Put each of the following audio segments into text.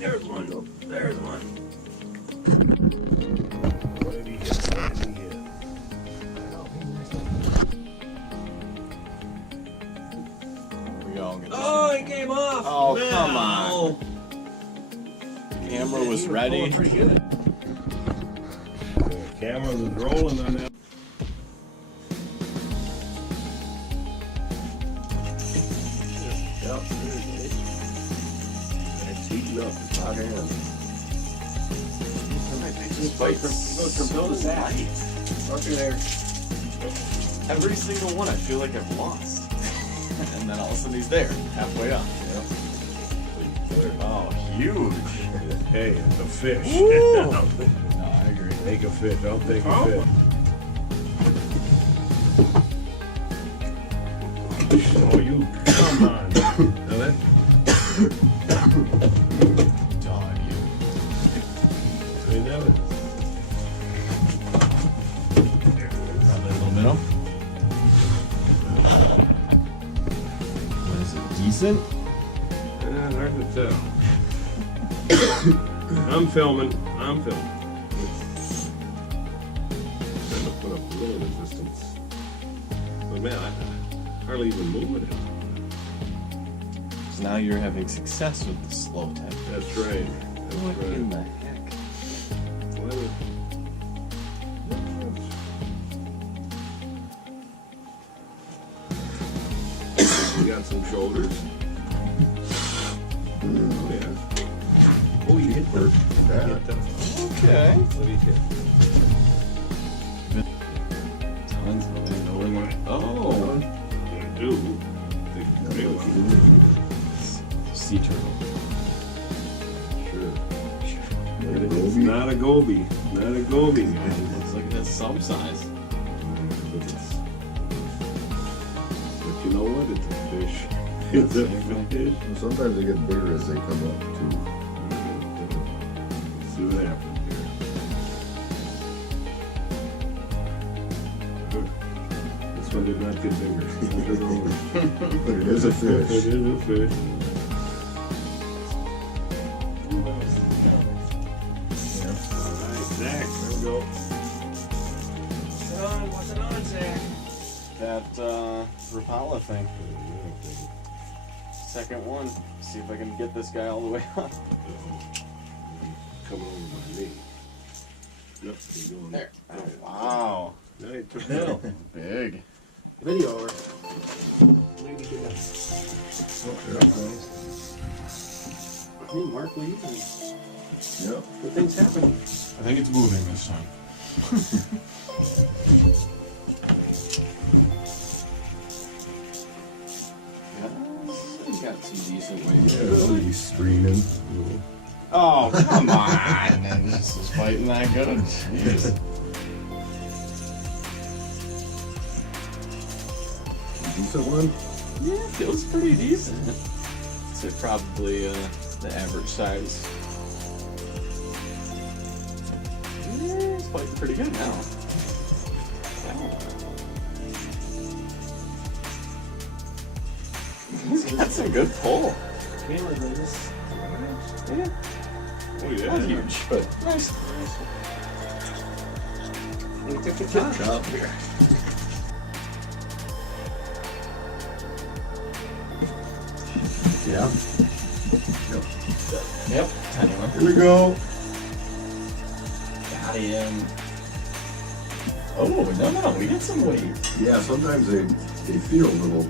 there's one. There's one. What did he hit? What did he hit? We all get Oh, he came off. Oh, no. come on. Camera was ready. Pretty good. The camera was rolling on that. Yep, it's heating up. It's hot hand. Just fight from, goes from hill to sack. Look there. Every single one I feel like I've lost. And then all of a sudden he's there, halfway up. Yep. Oh, huge. Hey, it's a fish. Woo. No, I agree. Take a fish. I'll take a fish. Oh, you come on. Now that. Dog, you. I never. Probably a little minnow. What is it, decent? Yeah, hard to tell. I'm filming. I'm filming. Trying to put up a little resistance. But man, I hardly even moving it. So now you're having success with the slow type. That's right. That's What right. in the heck? Well, we got some shoulders. Oh yeah. Oh, you hit Bert. Yeah. Hit them. Okay. What did he hit? Tons of it. Oh, I do. Think it's big one. sea turtle. Sure. It's not a goby. Not a goby, man. Looks like it's some size. But you know what? It's a fish. It's a fish. Sometimes they get bigger as they come up too. Let's see what happens here. This one did not get bigger. But it is a It fish. is a fish. Alright, Zach, there we go. What's it on, Zach? That Rapala thing. Second one. See if I can get this guy all the way up. Coming over my knee. Yep, he's going There. Oh, wow. Now he took down. Big. Video over. Maybe get that. Oh, there it goes. Hey, Mark, what are you doing? Yep. Good things happen. I think it's moving this time. Yeah, he's got some decent weight. Yeah, he's streaming. Oh, come on. Man, this is fighting that good. Jeez. Decent one? Yeah, feels pretty decent. So probably the average size. Yeah, it's fighting pretty good now. Wow. He's got some good pull. Camera goes. Yeah, Oh yeah. not huge, but nice. You took your time. Chop. Yeah. Yep. Tiny one. Here we go. Got him. Oh, no, we got some weight. Yeah, sometimes they feel a little.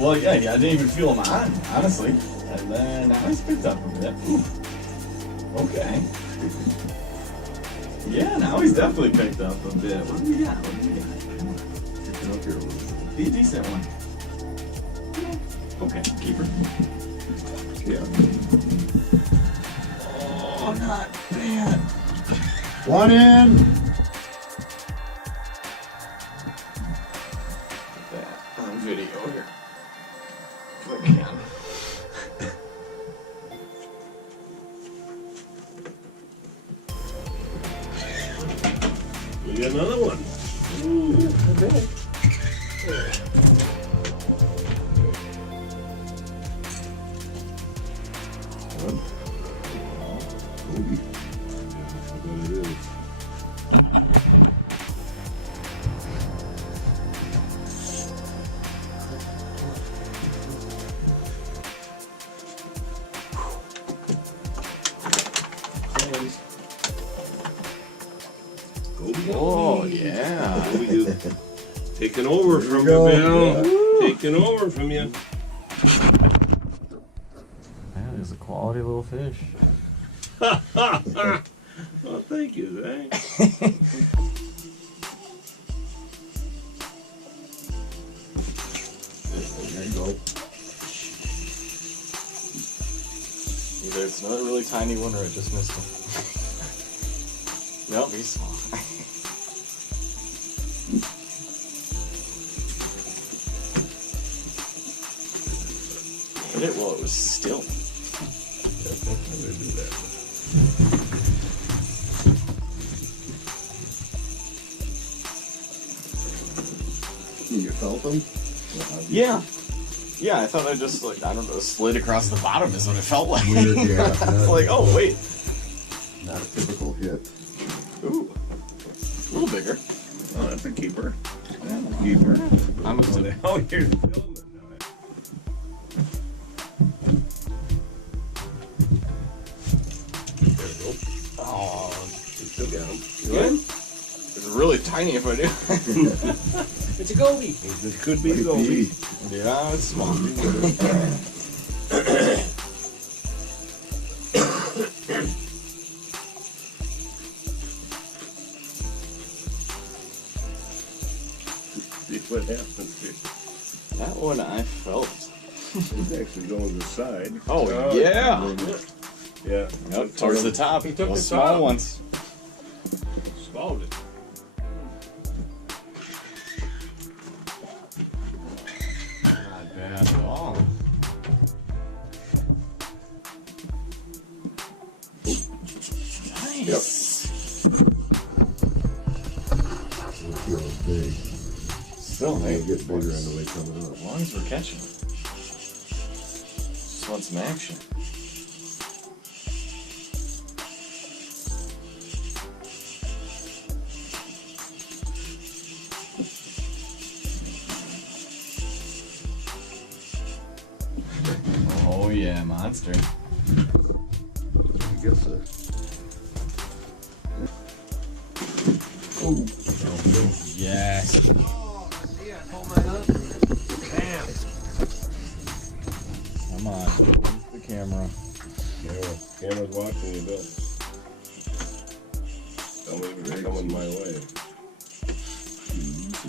Well, yeah, I didn't even feel him on, honestly. And then now he's picked up a bit. Ooh. Okay. Yeah, now he's definitely picked up a bit. What do we got? Picking up here a little bit. Be a decent one. Okay, keeper. Yeah. Oh, not bad. One in. Put that on video here. If I can. We got another one. Ooh. Okay. Kobe. Yeah, I bet it is. Kobe. Oh, yeah. Kobe is taking over from you, go. Bill. Taking over from you. That is a quality little fish. Oh, thank you, Zach. There you go. Either it's another really tiny one or it just missed one. Nope, he's small. Hit it while it was still. You felt them? Yeah. Yeah, I thought I just, like, I don't know, slid across the bottom is what it felt like. Weird, yeah. It's like, oh, wait. Not a typical hit. Ooh. A little bigger. Oh, that's a keeper. Keeper. I'm Oh, a the hell you're filming now. There we go. Oh, You still got him. good. It's really tiny if I do. It's a goby. It could be Goldie. Yeah, it's small. See what happens here. That one I felt. It's actually going to the side. Oh, yeah. Yeah. Yep, towards the top. He took Those the small top. ones. Swallowed it. Not bad at all. Nice. It feels big. Still, It'll hey, get bigger on the way coming up. as long as we're catching. Just want some action. Oh yeah, monster. I guess so. Oh, Yes. Oh, see, I pulled mine up. Bam. Come on, where's the camera? Camera's watching you, Bill. Don't even be coming my way.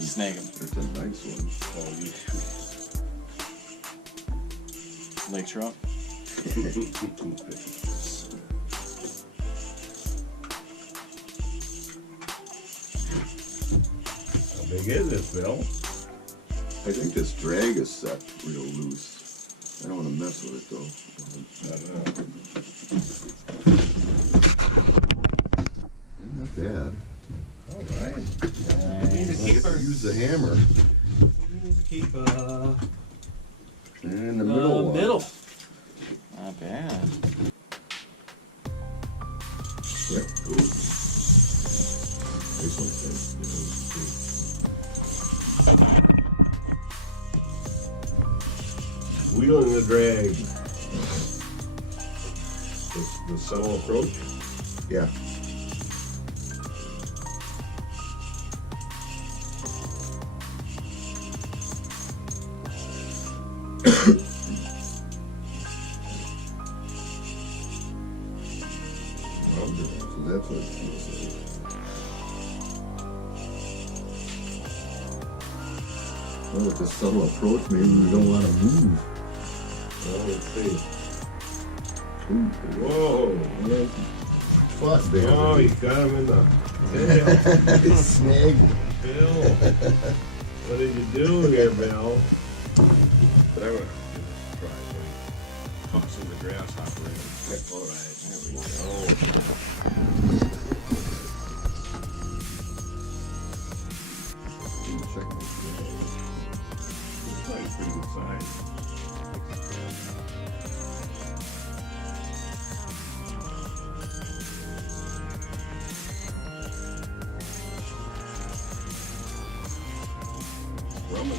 Snake him. that's a nice one. Oh, you. Lake trout. How big is this, Bill? I think this drag is set real loose. I don't want to mess with it though. Not bad. All right. Need to keep her. Use the hammer. Keep And the middle one. middle. Not bad. Yep. Ooh. Nice one, Ken. Wheeling the drag. The subtle approach. Yeah. So that's what it feels like. Well, with the subtle approach, maybe we don't want to move. Well, let's see. Ooh, Whoa. Fought bear. Oh, you got him in the tail. It's snagged. Bill. What did you do here, Bill? But I'm gonna try it. Tossing the grasshopper in. All right, there we go. Check this. It's like a pretty good size. coming.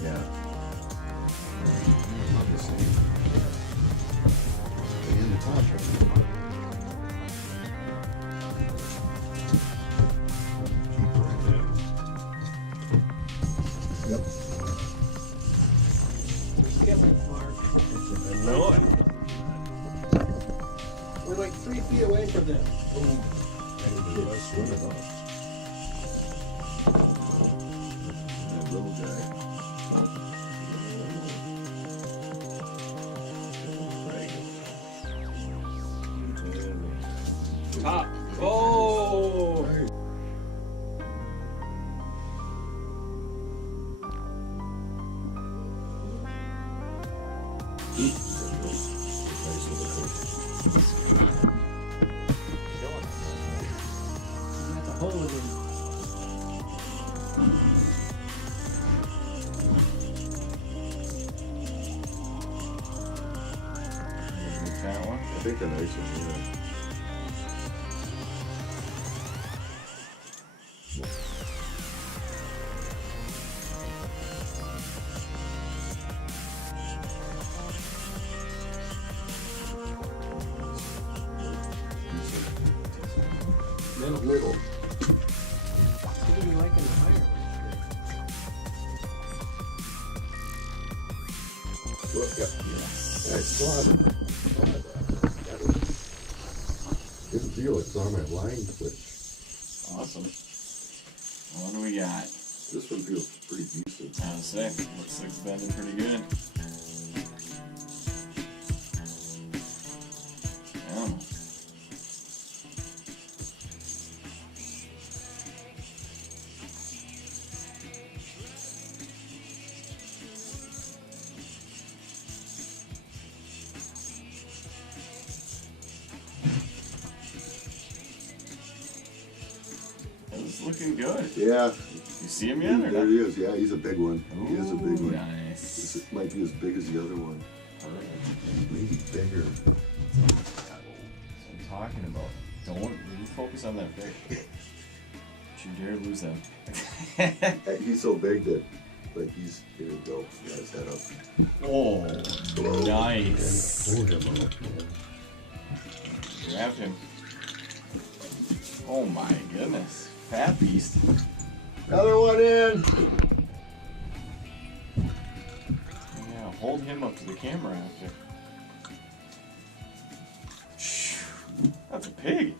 Yeah. Not the same. Stay in the top. Yep. Skipper Mark. I know it. We're like 3 feet away from them. That little guy. Top. Oh! That's a hole in him. That one. I think a nice one, yeah. Middle. What do you like in the higher Look, yeah. I saw that. Didn't feel it, saw my line switch. Awesome. What do we got? This one feels pretty decent. I was say, looks like it's bending pretty good. Yeah. It's looking good. Yeah, You see him yet or there not? he is. Yeah, he's a big one. He is a big one. Nice. This might be as big as the other one. Maybe bigger. That's what I'm talking about. Don't you focus on that fish. Don't you dare lose that. Hey, he's so big that, like, he's, here we go. He got his head up. Oh, nice. Pull him out. Grab him. Oh my goodness. Fat beast. Another one in. Yeah, hold him up to the camera after. That's a pig.